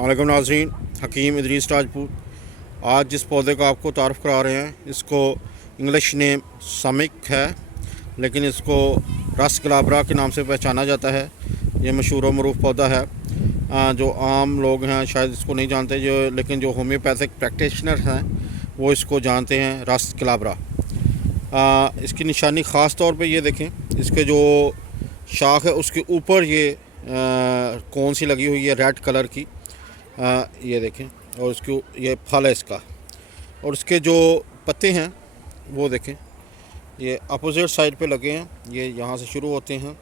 अस्सलाम वालेकुम नाज़रीन, हकीम इदरीस राजपूत। आज जिस पौधे का आपको तारुफ़ करा रहे हैं, इसको इंग्लिश नेम समिक है, लेकिन इसको रस गलाबरा के नाम से पहचाना जाता है। ये मशहूर व मरूफ पौधा है। जो आम लोग हैं शायद इसको नहीं जानते, लेकिन जो होम्योपैथिक प्रैक्टिशनर हैं वो इसको जानते हैं, रस गलाबरा। इसकी निशानी ख़ास तौर पे ये देखें, इसके जो शाख है उसके ऊपर ये कौन सी लगी हुई है रेड कलर की, ये देखें, और उसके ये फल है इसका। और इसके जो पत्ते हैं वो देखें, ये अपोजिट साइड पे लगे हैं, ये यहाँ से शुरू होते हैं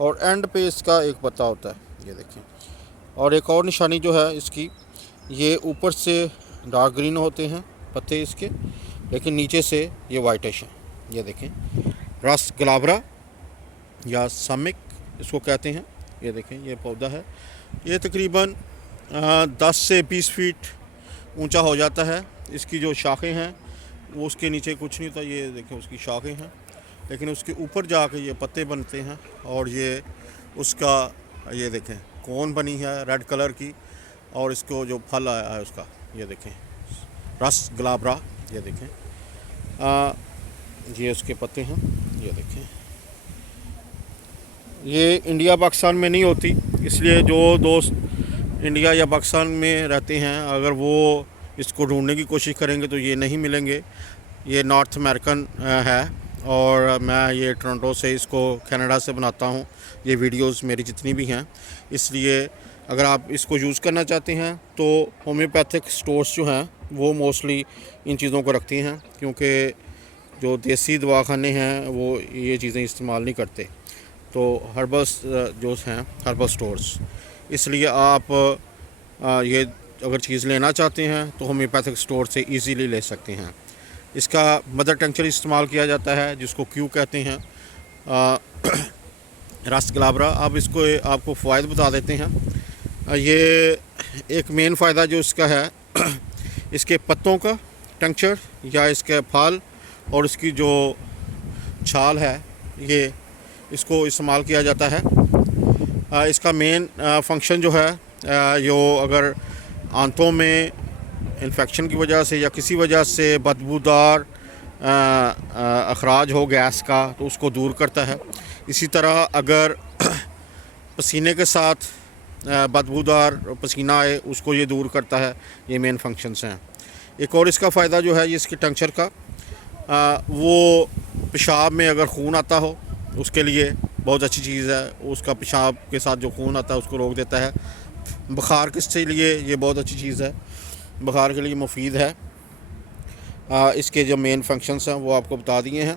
और एंड पे इसका एक पत्ता होता है, ये देखें। और एक और निशानी जो है इसकी, ये ऊपर से डार्क ग्रीन होते हैं पत्ते इसके, लेकिन नीचे से ये वाइटिश हैं, ये देखें। रस गलाबरा या समिक इसको कहते हैं। ये देखें, ये पौधा है, ये तकरीबन 10 से 20 फीट ऊंचा हो जाता है। इसकी जो शाखें हैं वो उसके नीचे कुछ नहीं होता, ये देखें उसकी शाखें हैं, लेकिन उसके ऊपर जाके ये पत्ते बनते हैं और ये उसका, ये देखें कौन बनी है रेड कलर की, और इसको जो फल आया है उसका, ये देखें रस गलाबरा, ये देखें। ये उसके पत्ते हैं, ये देखें। ये इंडिया पाकिस्तान में नहीं होती, इसलिए जो दोस्त इंडिया या पाकिस्तान में रहते हैं अगर वो इसको ढूंढने की कोशिश करेंगे तो ये नहीं मिलेंगे। ये नॉर्थ अमेरिकन है और मैं ये टोरंटो से इसको कनाडा से बनाता हूँ। ये वीडियोस मेरी जितनी भी हैं, इसलिए अगर आप इसको यूज़ करना चाहते हैं तो होम्योपैथिक स्टोर्स जो हैं वो मोस्टली इन चीज़ों को रखती हैं, क्योंकि जो देसी दवाखाने हैं वो ये चीज़ें इस्तेमाल नहीं करते। तो हर्बल्स जो हैं हर्बल स्टोर्स, इसलिए आप ये अगर चीज़ लेना चाहते हैं तो होम्योपैथिक स्टोर से इजीली ले सकते हैं। इसका मदर टिंचर इस्तेमाल किया जाता है जिसको क्यू कहते हैं, रस गलाबरा। अब इसको आपको फ़ायदे बता देते हैं। ये एक मेन फ़ायदा जो इसका है इसके पत्तों का टिंचर या इसके फल और इसकी जो छाल है, ये इसको इस्तेमाल किया जाता है। इसका मेन फंक्शन जो है, जो अगर आंतों में इन्फेक्शन की वजह से या किसी वजह से बदबूदार अखराज हो गैस का, तो उसको दूर करता है। इसी तरह अगर पसीने के साथ बदबूदार पसीना आए, उसको ये दूर करता है। ये मेन फंक्शंस हैं। एक और इसका फ़ायदा जो है, ये इसके टिंचर का, वो पेशाब में अगर खून आता हो उसके लिए बहुत अच्छी चीज़ है। उसका पेशाब के साथ जो खून आता है उसको रोक देता है। बुखार के लिए ये बहुत अच्छी चीज़ है, बुखार के लिए मुफीद है। इसके जो मेन फंक्शंस हैं वो आपको बता दिए हैं।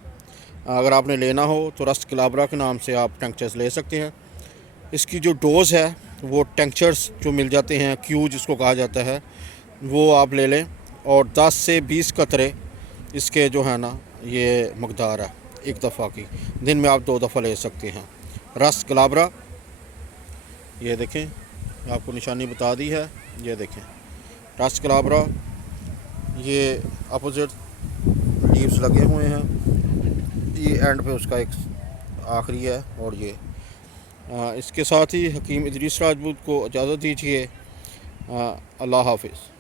अगर आपने लेना हो तो रस गलाबरा के नाम से आप टिंचर्स ले सकते हैं। इसकी जो डोज़ है वो टिंचर्स जो मिल जाते हैं, क्यू जिसको कहा जाता है, वो आप ले लें, और 10 से 20 कतरे इसके जो है ना, ये मकदार है एक दफ़ा की। दिन में आप 2 दफ़ा ले सकते हैं। रस गलाबरा, ये देखें, आपको निशानी बता दी है, ये देखें रस गलाबरा। ये अपोजिट लीव्स लगे हुए हैं, ये एंड पे उसका एक आखिरी है। और ये इसके साथ ही हकीम इदरीस राजपूत को इजाज़त दीजिए। अल्लाह हाफिज़।